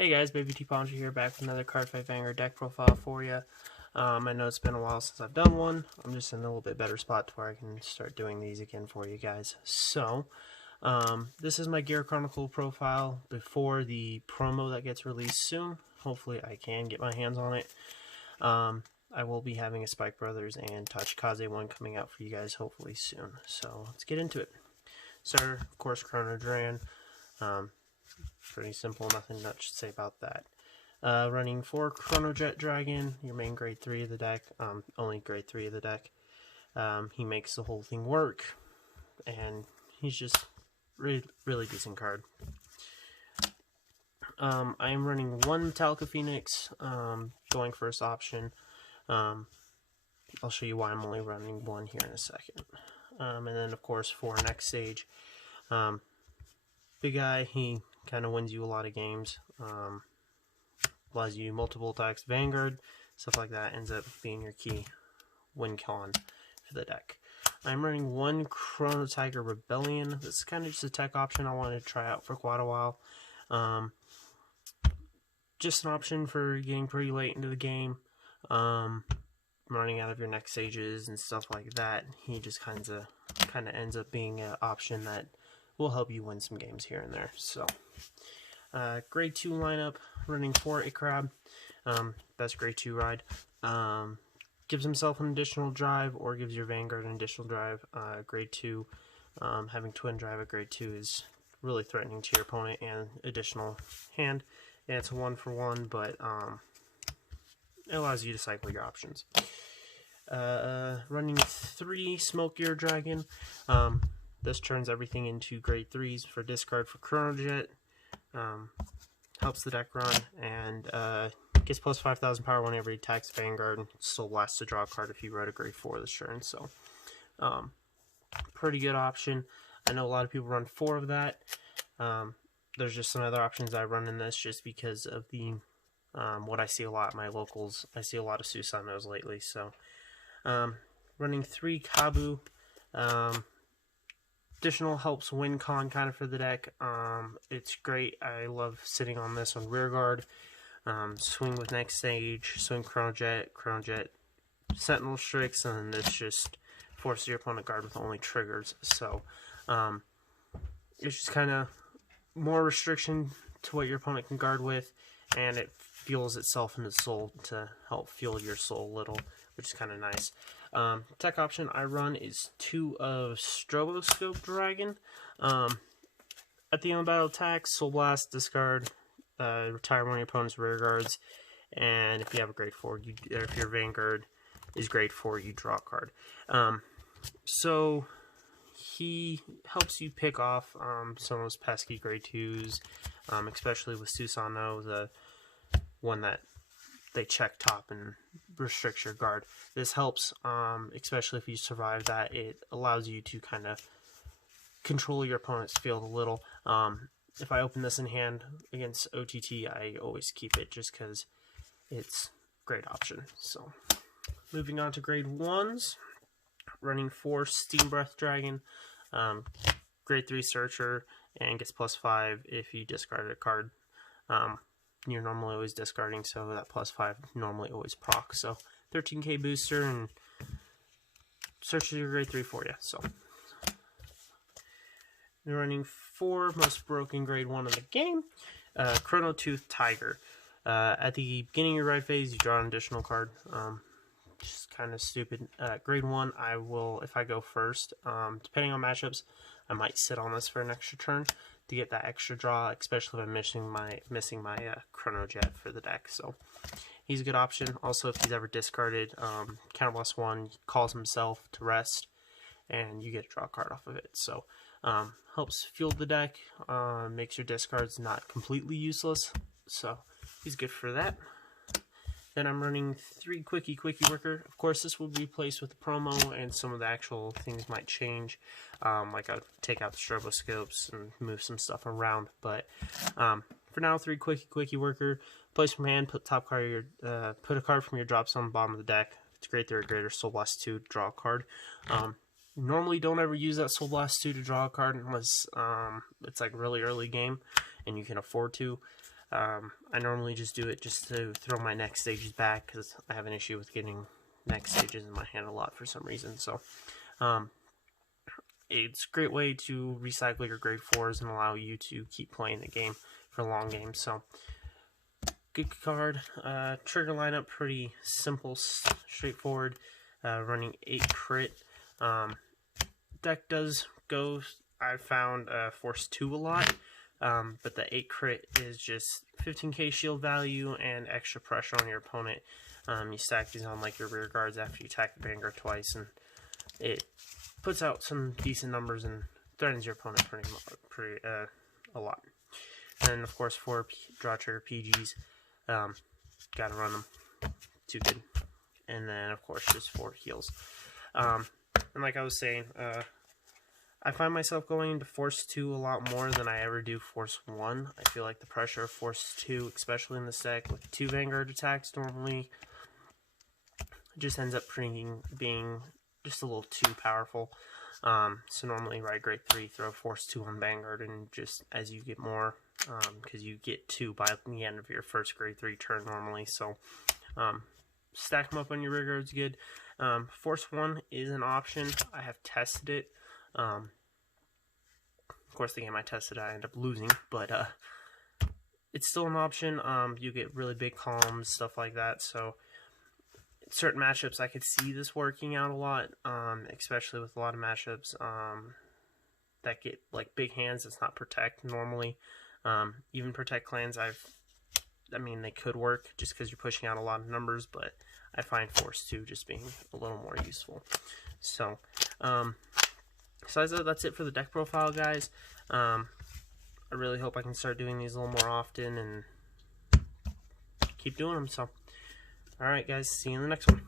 Hey guys, Baby T Poncho here, back with another Card Fight Vanguard deck profile for you. I know it's been a while since I've done one. I'm just in a little bit better spot to where I can start doing these again for you guys. So, this is my Gear Chronicle profile before the promo that gets released soon. Hopefully I can get my hands on it. I will be having a Spike Brothers and Tachikaze one coming out for you guys hopefully soon. So, let's get into it. Starter, of course, Chronojet. Pretty simple, nothing much to say about that. Running 4 Chronojet Dragon, your main grade 3 of the deck, only grade 3 of the deck. He makes the whole thing work, and he's just really decent card. I am running 1 Metallica Phoenix, going first option. I'll show you why I'm only running 1 here in a second. And then, of course, for next stage, big guy, he kind of wins you a lot of games. Allows you multiple attacks, Vanguard, stuff like that ends up being your key win con for the deck. I'm running 1 Chrono Tiger Rebellion. This is kind of just a tech option I wanted to try out for quite a while. Just an option for getting pretty late into the game. Running out of your next stages and stuff like that. He just kind of ends up being an option that will help you win some games here and there. So, grade 2 lineup, running 4 Icarab, best grade 2 ride. Gives himself an additional drive or gives your Vanguard an additional drive. Grade 2, having twin drive at grade 2 is really threatening to your opponent and additional hand. And it's a 1-for-1, but it allows you to cycle your options. Running 3 Smoke Gear Dragon. This turns everything into grade 3s for discard for Chronojet. Helps the deck run, and gets plus 5,000 power whenever he attacks Vanguard. Still lasts to draw a card if you wrote a grade 4 this turn. So, pretty good option. I know a lot of people run 4 of that. There's just some other options I run in this just because of the what I see a lot at my locals. I see a lot of Susanos lately. So, running 3 Kabu. Additional helps win con kind of for the deck. It's great. I love sitting on this on rear guard. Swing with next stage, swing Chronojet, Sentinel Strix, and then this just forces your opponent guard with only triggers. So it's just kind of more restriction to what your opponent can guard with, and it fuels itself into soul to help fuel your soul a little, which is kind of nice. Tech option I run is 2 of Stroboscope Dragon. At the end of battle attack, Soul Blast, discard, retire one of your opponent's rear guards, and if you have a grade 4, or if your Vanguard is grade 4, you draw a card. So he helps you pick off some of those pesky grade 2s, especially with Susanoo, the one that they check top and restrict your guard. This helps, especially if you survive that. It allows you to kind of control your opponent's field a little. If I open this in hand against OTT, I always keep it just because it's a great option. So, moving on to grade 1s, running 4 Steam Breath Dragon, grade 3 Searcher, and gets plus 5 if you discard a card. You're normally always discarding, so that plus 5 normally always procs. So 13k booster and searches your grade 3 for you. So you're running 4 most broken grade 1 of the game. Chrono Tooth Tiger. At the beginning of your ride phase, you draw an additional card. Just kind of stupid. Grade 1, I will, if I go first, depending on matchups, I might sit on this for an extra turn to get that extra draw, especially if I'm missing my Chronojet for the deck. So he's a good option. Also, if he's ever discarded, counter +1 calls himself to rest, and you get a draw card off of it. So helps fuel the deck, makes your discards not completely useless. So he's good for that. Then I'm running 3 Quickie Worker. Of course, this will be replaced with the promo, and some of the actual things might change. Like I'll take out the stroboscopes and move some stuff around. But for now, 3 Quickie Worker. Place from hand, put top card put a card from your drops on the bottom of the deck. If it's grade 3 or greater, Soul Blast 2, draw a card. Normally don't ever use that Soul Blast 2 to draw a card unless it's like really early game and you can afford to. I normally just do it just to throw my next stages back, because I have an issue with getting next stages in my hand a lot for some reason. So it's a great way to recycle your grade 4s and allow you to keep playing the game for long games. So good card. Trigger lineup, pretty simple, straightforward. Running 8 crit. Deck does go, I found, Force 2 a lot. But the 8 crit is just 15k shield value and extra pressure on your opponent. You stack these on like your rear guards after you attack the Vanguard twice, and it puts out some decent numbers and threatens your opponent pretty a lot. And of course, 4 draw trigger PGs. Gotta run them. Too good. And then of course just 4 heals. And like I was saying, I find myself going into Force 2 a lot more than I ever do Force 1. I feel like the pressure of Force 2, especially in this deck with 2 Vanguard attacks normally, just ends up being just a little too powerful. So normally ride grade 3, throw Force 2 on Vanguard, and just as you get more, because you get 2 by the end of your first grade 3 turn normally, so stack them up on your rear guard's good. Force 1 is an option. I have tested it. Of course, the game I tested, I end up losing, but it's still an option. You get really big columns, stuff like that. So, certain matchups, I could see this working out a lot, especially with a lot of matchups that get like big hands. It's not protect normally. Even protect clans, I mean, they could work just because you're pushing out a lot of numbers, but I find Force 2 just being a little more useful. So, besides that, that's it for the deck profile, guys. I really hope I can start doing these a little more often and keep doing them. So, alright guys, see you in the next one.